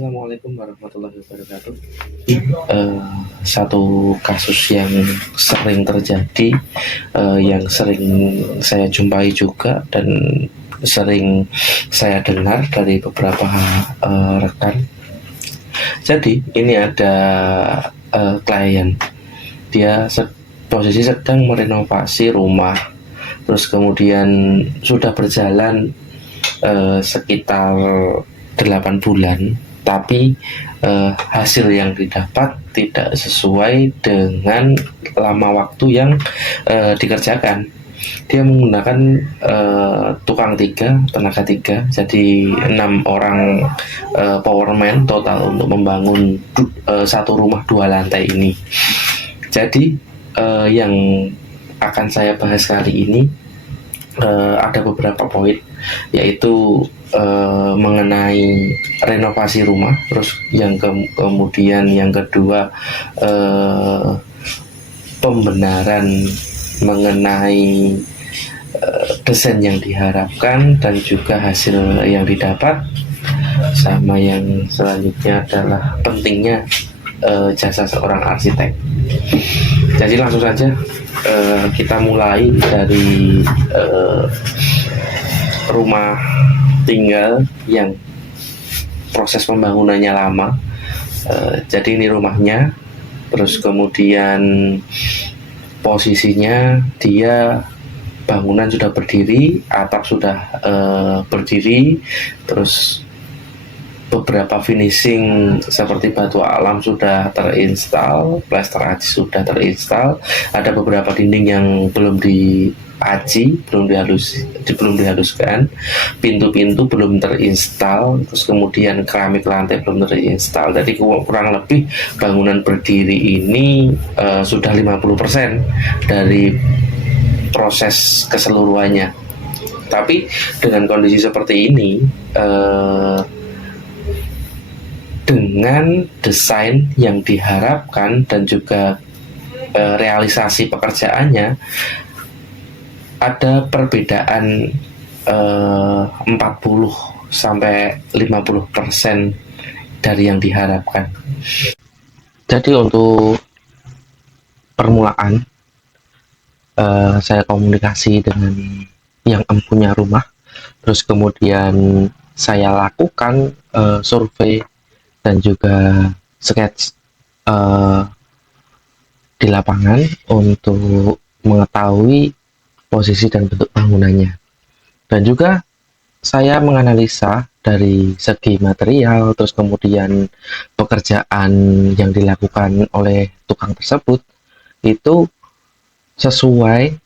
Assalamualaikum warahmatullahi wabarakatuh. Satu kasus yang sering terjadi, yang sering saya jumpai juga dan sering saya dengar dari beberapa rekan. Jadi ini ada klien, dia posisi sedang merenovasi rumah, terus kemudian sudah berjalan sekitar 8 bulan, tapi hasil yang didapat tidak sesuai dengan lama waktu yang dikerjakan. Dia menggunakan tukang 3, tenaga 3, jadi 6 orang powerman total untuk membangun satu rumah 2 lantai ini. Jadi yang akan saya bahas kali ini ada beberapa poin, yaitu mengenai renovasi rumah, terus kemudian yang kedua pembenaran mengenai desain yang diharapkan dan juga hasil yang didapat, sama yang selanjutnya adalah pentingnya jasa seorang arsitek. Jadi langsung saja kita mulai dari rumah tinggal yang proses pembangunannya lama. Jadi ini rumahnya, terus kemudian posisinya dia bangunan sudah berdiri, atap sudah berdiri, terus beberapa finishing seperti batu alam sudah terinstal, plester aci sudah terinstal, ada beberapa dinding yang belum diaci, belum dihaluskan, pintu-pintu belum terinstal, terus kemudian keramik lantai belum terinstal. Jadi kurang lebih bangunan berdiri ini sudah 50% dari proses keseluruhannya. Tapi dengan kondisi seperti ini, dengan desain yang diharapkan dan juga realisasi pekerjaannya, ada perbedaan 40 sampai 50% dari yang diharapkan. Jadi untuk permulaan, saya komunikasi dengan yang punya rumah, terus kemudian saya lakukan survei dan juga sketch di lapangan untuk mengetahui posisi dan bentuk bangunannya. Dan juga saya menganalisa dari segi material, terus kemudian pekerjaan yang dilakukan oleh tukang tersebut itu sesuai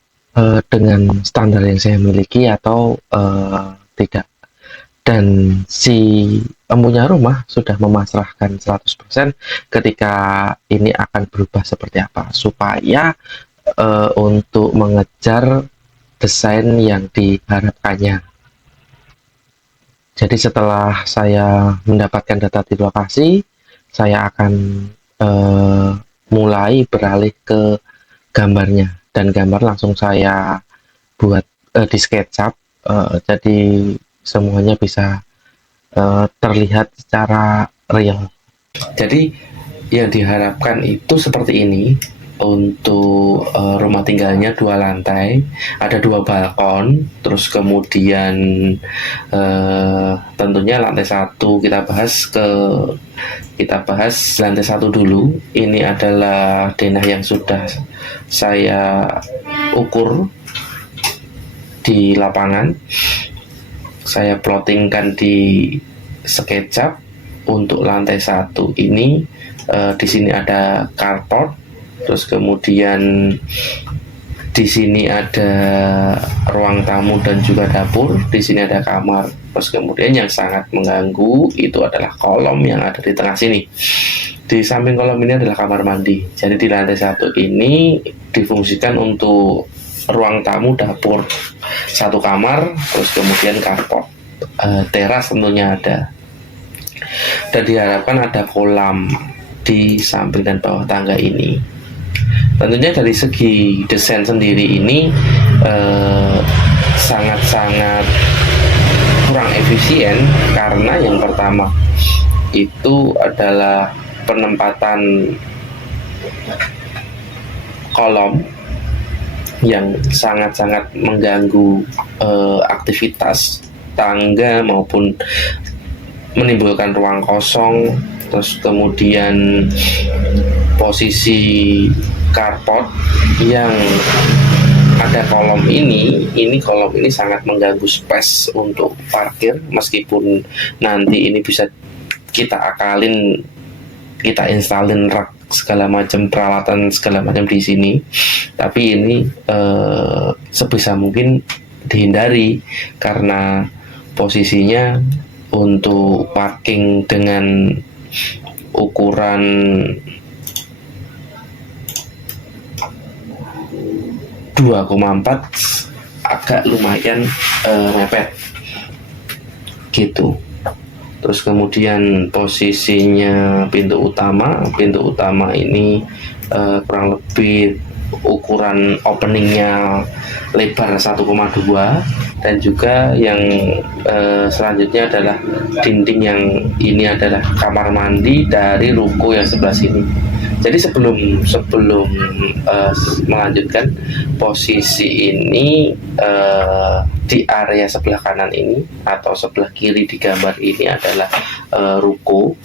dengan standar yang saya miliki atau tidak. Dan si punya rumah sudah memasrahkan 100% ketika ini akan berubah seperti apa, supaya untuk mengejar desain yang diharapkannya. Jadi setelah saya mendapatkan data di lokasi, saya akan mulai beralih ke gambarnya, dan gambar langsung saya buat di SketchUp, jadi semuanya bisa terlihat secara real. Jadi yang diharapkan itu seperti ini. Untuk rumah tinggalnya 2 lantai, ada 2 balkon, terus kemudian tentunya lantai 1 kita bahas lantai 1 dulu. Ini adalah denah yang sudah saya ukur di lapangan, saya plottingkan di SketchUp. Untuk lantai 1 ini di sini ada carport, terus kemudian di sini ada ruang tamu dan juga dapur, di sini ada kamar, terus kemudian yang sangat mengganggu itu adalah kolom yang ada di tengah sini. Di samping kolom ini adalah kamar mandi. Jadi di lantai 1 ini difungsikan untuk ruang tamu, dapur, 1 kamar, terus kemudian carport, teras tentunya ada, dan diharapkan ada kolam di samping dan bawah tangga ini. Tentunya dari segi desain sendiri ini sangat-sangat kurang efisien, karena yang pertama itu adalah penempatan kolom yang sangat-sangat mengganggu aktivitas tangga maupun menimbulkan ruang kosong. Terus kemudian posisi carport yang ada kolom ini kolom ini sangat mengganggu space untuk parkir, meskipun nanti ini bisa kita akalin, kita instalin rak segala macam, peralatan segala macam di sini, tapi ini sebisa mungkin dihindari karena posisinya untuk parking dengan ukuran (2,4) agak lumayan mepet gitu. Terus kemudian posisinya pintu utama ini kurang lebih ukuran openingnya lebar 1,2, dan juga yang selanjutnya adalah dinding yang ini adalah kamar mandi dari ruko yang sebelah sini. Jadi sebelum melanjutkan, posisi ini di area sebelah kanan ini atau sebelah kiri di gambar ini adalah ruko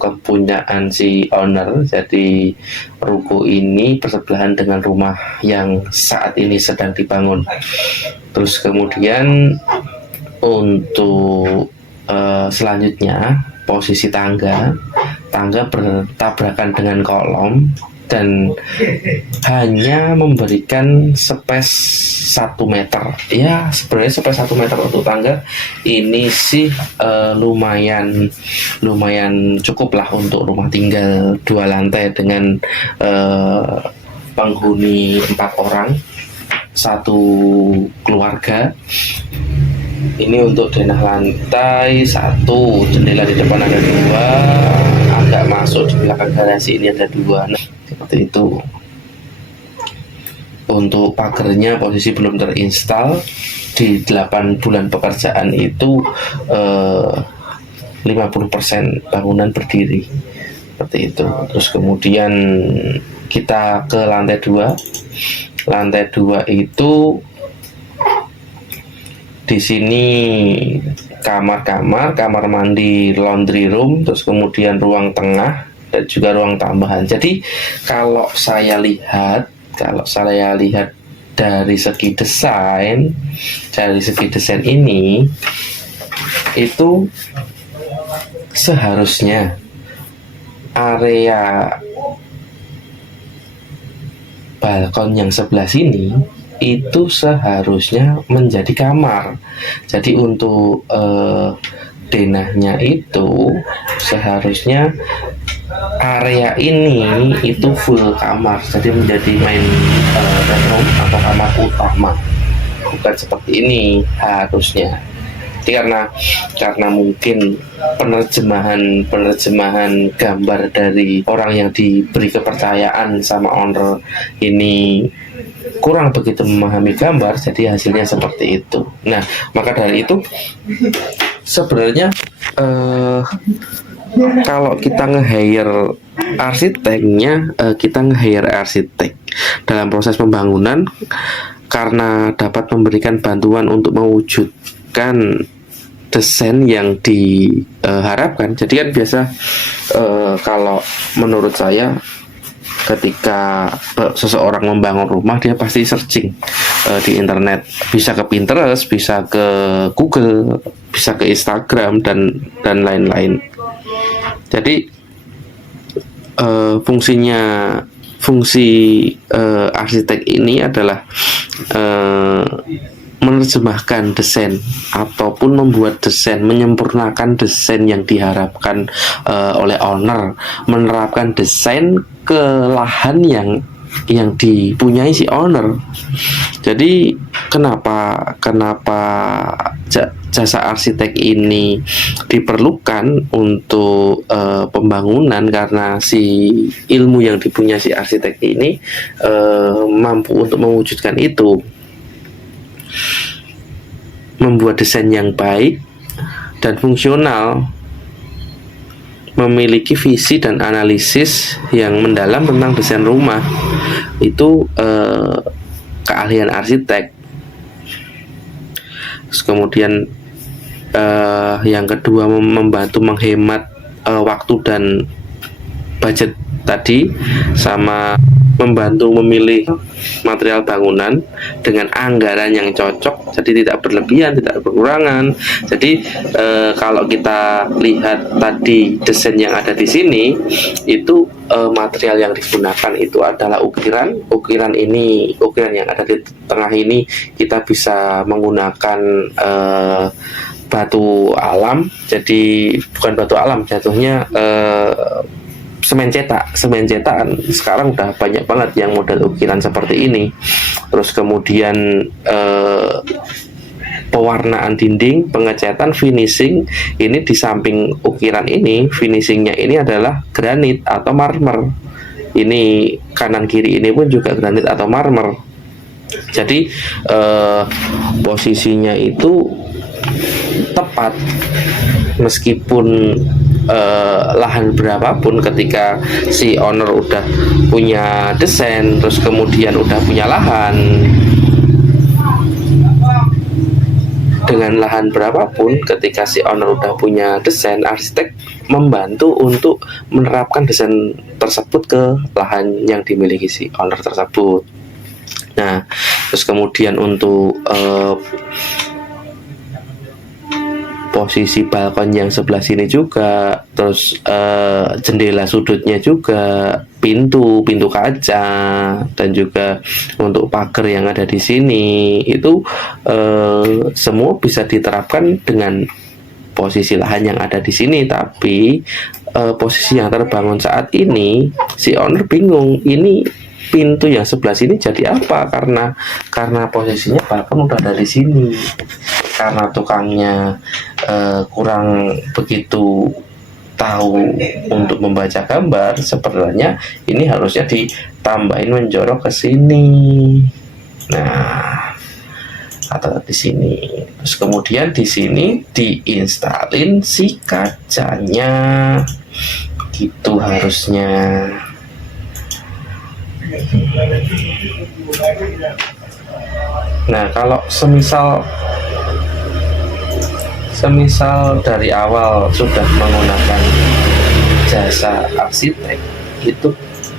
kepunyaan si owner. Jadi ruko ini bersebelahan dengan rumah yang saat ini sedang dibangun. Terus kemudian untuk selanjutnya posisi tangga bertabrakan dengan kolom dan hanya memberikan space 1 meter. Ya, sebenarnya space 1 meter untuk tangga ini sih lumayan cukup lah untuk rumah tinggal 2 lantai dengan penghuni 4 orang, 1 keluarga. Ini untuk denah lantai 1, jendela di depan ada 2, agak masuk di belakang garasi ini ada 2. Nah, seperti itu. Untuk pagarnya posisi belum terinstal. Di 8 bulan pekerjaan itu 50% bangunan berdiri, seperti itu. Terus kemudian kita ke lantai 2. Lantai 2 itu di sini kamar mandi, laundry room, terus kemudian ruang tengah dan juga ruang tambahan. Jadi kalau saya lihat dari segi desain ini itu seharusnya area balkon yang sebelah sini itu seharusnya menjadi kamar. Jadi untuk denahnya itu seharusnya area ini itu full kamar, jadi menjadi main bedroom atau kamar utama, bukan seperti ini harusnya. Jadi karena mungkin penerjemahan gambar dari orang yang diberi kepercayaan sama owner ini kurang begitu memahami gambar, jadi hasilnya seperti itu. Nah, maka dari itu sebenarnya kalau kita nge-hire arsiteknya, kita nge-hire arsitek dalam proses pembangunan karena dapat memberikan bantuan untuk mewujudkan desain yang diharapkan. Jadi kan biasa kalau menurut saya ketika seseorang membangun rumah, dia pasti searching di internet, bisa ke Pinterest, bisa ke Google, bisa ke Instagram dan lain-lain. Jadi fungsi arsitek ini adalah menerjemahkan desain ataupun membuat desain, menyempurnakan desain yang diharapkan oleh owner, menerapkan desain ke lahan yang dipunyai si owner. Jadi kenapa jasa arsitek ini diperlukan untuk pembangunan, karena si ilmu yang dipunyai si arsitek ini mampu untuk mewujudkan itu, membuat desain yang baik dan fungsional memiliki visi dan analisis yang mendalam tentang desain rumah. Itu keahlian arsitek. Terus kemudian yang kedua, membantu menghemat waktu dan budget tadi, sama membantu memilih material bangunan dengan anggaran yang cocok, jadi tidak berlebihan, tidak berkurangan. Jadi kalau kita lihat tadi desain yang ada di sini, itu material yang digunakan itu adalah ukiran. Ukiran yang ada di tengah ini kita bisa menggunakan batu alam. Jadi bukan batu alam, jatuhnya semen cetakan. Sekarang udah banyak banget yang model ukiran seperti ini. Terus kemudian pewarnaan dinding, pengecatan, finishing. Ini di samping ukiran ini, finishingnya ini adalah granit atau marmer. Ini kanan kiri ini pun juga granit atau marmer. Jadi posisinya itu tepat, meskipun lahan berapapun, ketika si owner udah punya desain, terus kemudian udah punya lahan, dengan lahan berapapun, ketika si owner udah punya desain, arsitek membantu untuk menerapkan desain tersebut ke lahan yang dimiliki si owner tersebut. Nah, terus kemudian untuk posisi balkon yang sebelah sini juga, terus jendela sudutnya juga, pintu kaca, dan juga untuk pagar yang ada di sini, itu semua bisa diterapkan dengan posisi lahan yang ada di sini. Tapi posisi yang terbangun saat ini, si owner bingung, ini pintu yang sebelah sini jadi apa, karena posisinya balkon udah dari sini. Karena tukangnya kurang begitu tahu untuk membaca gambar, sebenarnya ini harusnya ditambahin menjorok ke sini. Nah, atau di sini. Terus kemudian di sini diinstalin si kacanya. Gitu harusnya. Nah, kalau semisal dari awal sudah menggunakan jasa arsitek, itu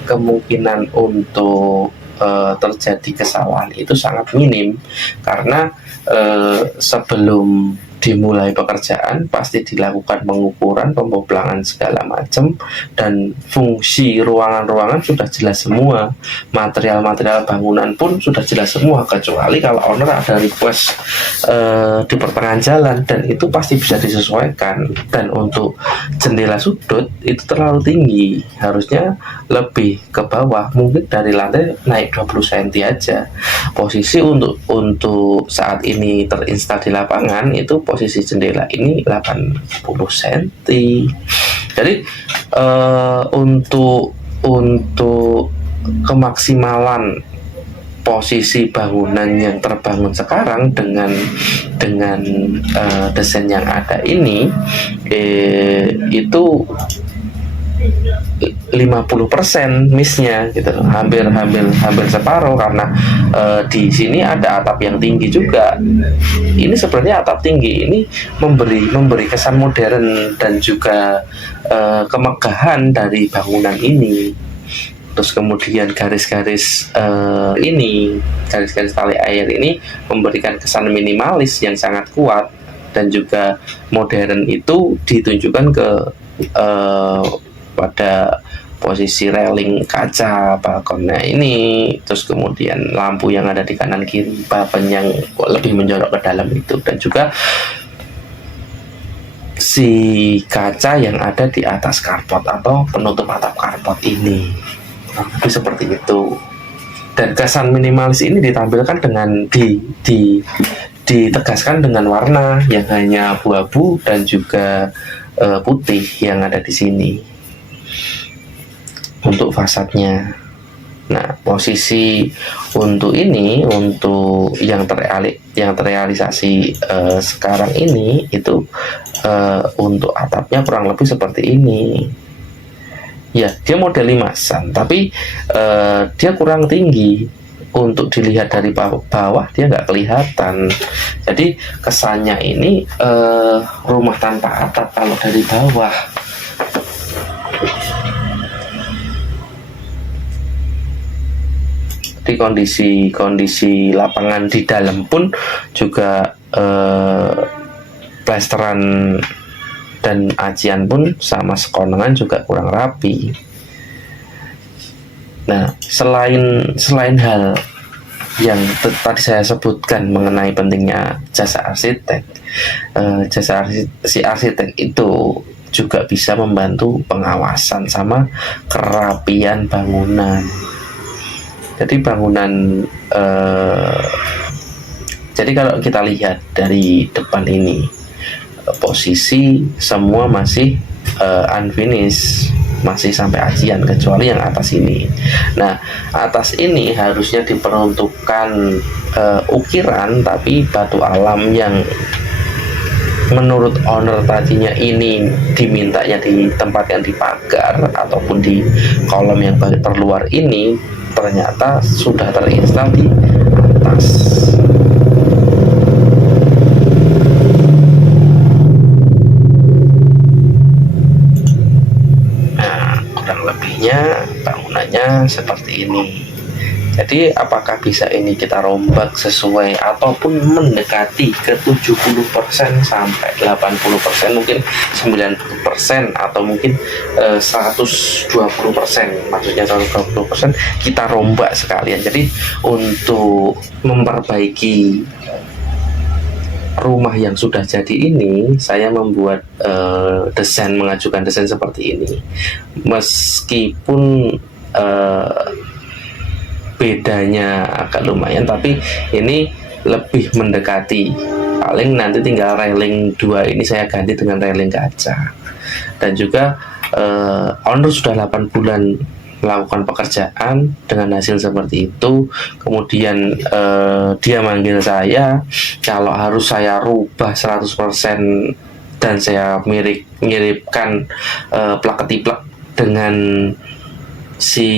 kemungkinan untuk terjadi kesalahan itu sangat minim, karena sebelum dimulai pekerjaan pasti dilakukan pengukuran, pemboblangan segala macam, dan fungsi ruangan-ruangan sudah jelas semua, material-material bangunan pun sudah jelas semua, kecuali kalau owner ada request di pertengahan jalan, dan itu pasti bisa disesuaikan. Dan untuk jendela sudut itu terlalu tinggi, harusnya lebih ke bawah, mungkin dari lantai naik 20 cm aja. Posisi untuk saat ini terinstal di lapangan itu posisi jendela ini 80 cm. Jadi untuk kemaksimalan posisi bangunan yang terbangun sekarang dengan desain yang ada ini, itu 50% missnya gitu, hampir separuh, karena di sini ada atap yang tinggi juga. Ini sebenarnya atap tinggi ini memberi kesan modern dan juga kemegahan dari bangunan ini. Terus kemudian garis-garis tali air ini memberikan kesan minimalis yang sangat kuat, dan juga modern itu ditunjukkan ke pada posisi railing kaca balkonnya ini. Terus kemudian lampu yang ada di kanan kiri balkon yang lebih menjorok ke dalam itu, dan juga si kaca yang ada di atas karpot atau penutup atap karpot ini. Tapi seperti itu. Dan kesan minimalis ini ditampilkan dengan ditegaskan dengan warna yang hanya abu-abu dan juga putih yang ada di sini untuk fasadnya. Nah, posisi untuk ini, untuk yang terrealisasi sekarang ini itu untuk atapnya kurang lebih seperti ini. Ya, dia model limasan, tapi dia kurang tinggi. Untuk dilihat dari bawah dia nggak kelihatan. Jadi kesannya ini rumah tanpa atap kalau dari bawah. Di kondisi lapangan di dalam pun juga plesteran dan acian pun sama sekonongan juga kurang rapi. Nah, selain hal yang tadi saya sebutkan mengenai pentingnya jasa arsitek, si arsitek itu juga bisa membantu pengawasan sama kerapian bangunan. Jadi jadi kalau kita lihat dari depan ini, posisi semua masih unfinished, masih sampai acian kecuali yang atas ini. Nah, atas ini harusnya diperuntukkan ukiran, tapi batu alam yang menurut owner tadinya ini dimintanya ditempatkan di pagar ataupun di kolom yang terluar ini, ternyata sudah terinstal di atas. Nah, kurang lebihnya bangunannya seperti ini. Jadi apakah bisa ini kita rombak sesuai ataupun mendekati ke 70% sampai 80%, mungkin 90% atau mungkin 120%, maksudnya 120% kita rombak sekalian. Jadi untuk memperbaiki rumah yang sudah jadi ini, saya membuat mengajukan desain seperti ini. Meskipun bedanya agak lumayan, tapi ini lebih mendekati. Paling nanti tinggal railing 2 ini saya ganti dengan railing kaca. Dan juga owner sudah 8 bulan melakukan pekerjaan dengan hasil seperti itu. Kemudian dia manggil saya kalau harus saya rubah 100% dan saya miripkan plak-ketiplak dengan si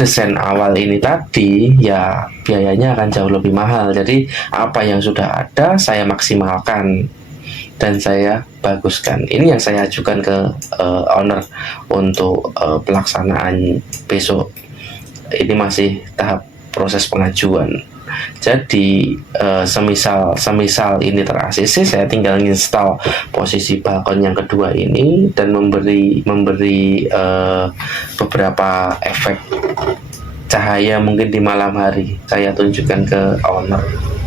desain awal ini tadi, ya biayanya akan jauh lebih mahal. Jadi apa yang sudah ada saya maksimalkan dan saya baguskan. Ini yang saya ajukan ke owner untuk pelaksanaan besok. Ini masih tahap proses pengajuan. Jadi semisal ini ter-ACC, saya tinggal install posisi balkon yang kedua ini dan memberi beberapa efek cahaya mungkin di malam hari. Saya tunjukkan ke owner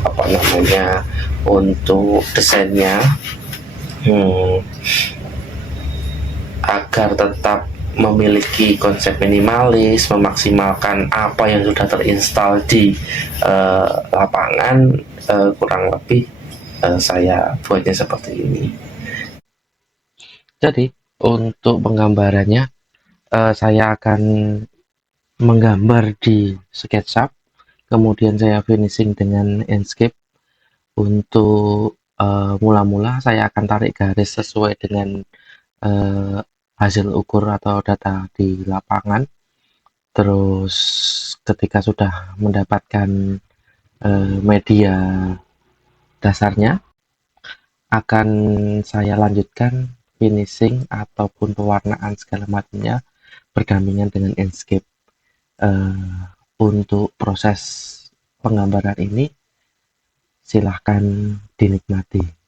apa namanya untuk desainnya, agar tetap memiliki konsep minimalis, memaksimalkan apa yang sudah terinstal di lapangan. Kurang lebih saya buatnya seperti ini. Jadi untuk penggambarannya, saya akan menggambar di SketchUp, kemudian saya finishing dengan Enscape. Untuk mula-mula saya akan tarik garis sesuai dengan hasil ukur atau data di lapangan. Terus ketika sudah mendapatkan media dasarnya, akan saya lanjutkan finishing ataupun pewarnaan segala macamnya berdampingan dengan Enscape. Untuk proses penggambaran ini silahkan dinikmati.